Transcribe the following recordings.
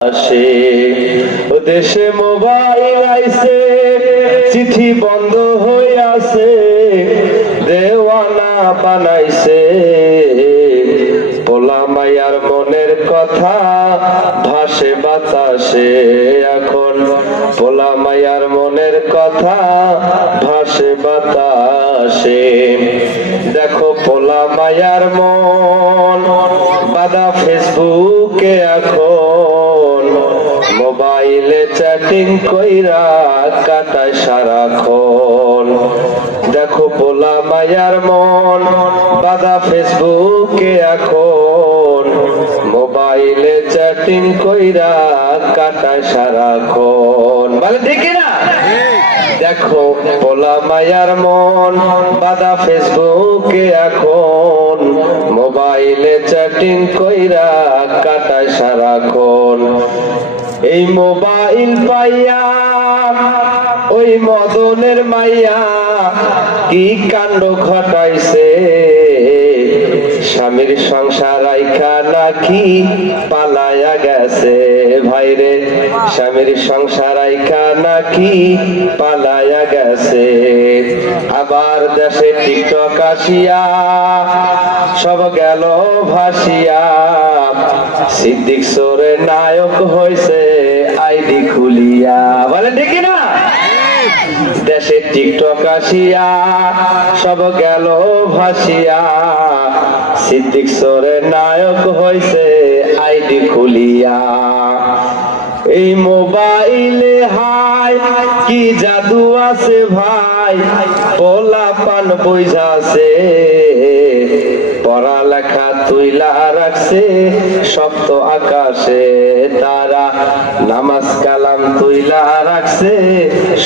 আসে দেশে মোবাইল আইছে, চিঠি বন্ধ হয়ে আছে, দেওয়ানা বানাইছে। পোলা মায়ার মনের কথা ভাসে বাতাসে এখন, পোলা মায়ার মনের কথা ভাসে বাতাসে। দেখো পোলা মায়ার মন বাদা ফেসবুকে এখন, মোবাইলে চ্যাটিং কইরা কাটায় সারাক্ষণ। দেখো পোলা মায়ার মন বাদা ফেসবুকে এখন, মোবাইলে চ্যাটিং কইরা কাটায় সারাক্ষণ। বলে ঠিক না? দেখো পোলা মায়ার মন বাদা ফেসবুকে এখন, মোবাইলে চ্যাটিং কইরা কাটায় সারাক্ষণ। এই মোবাইল পাইয়া ওই মদনের মাইয়া কি কাণ্ড ঘটাইছে, স্বামীর সংসার আইখা নাকি পালায়া গেছে। ভাইরে স্বামীর সংসার আইখা নাকি পালায়া গেছে। আবার দেশে টিকটক আসিয়া সব গেল ভাসিয়া, সিদ্দিক সোরে নায়ক হইছে আইডি খুলিয়া। বলেন ঠিক না? দেশে টিকটক আসিয়া সব গেল ভাসিয়া, সিদ্দিক সোরে নায়ক হইছে আইডি খুলিয়া। এই মোবাইলে হাই কি জাদু আছে ভাই, পোলা পান বুঝাছে, পড়ালেখা তুইলা রাখছে সপ্ত আকাশে তারা, নামাজ কালাম তুইলা রাখছে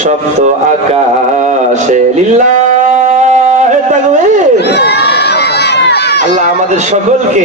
সপ্ত আকাশে। লিল্লাহ তাকবীর। আল্লাহ আমাদের সকলকে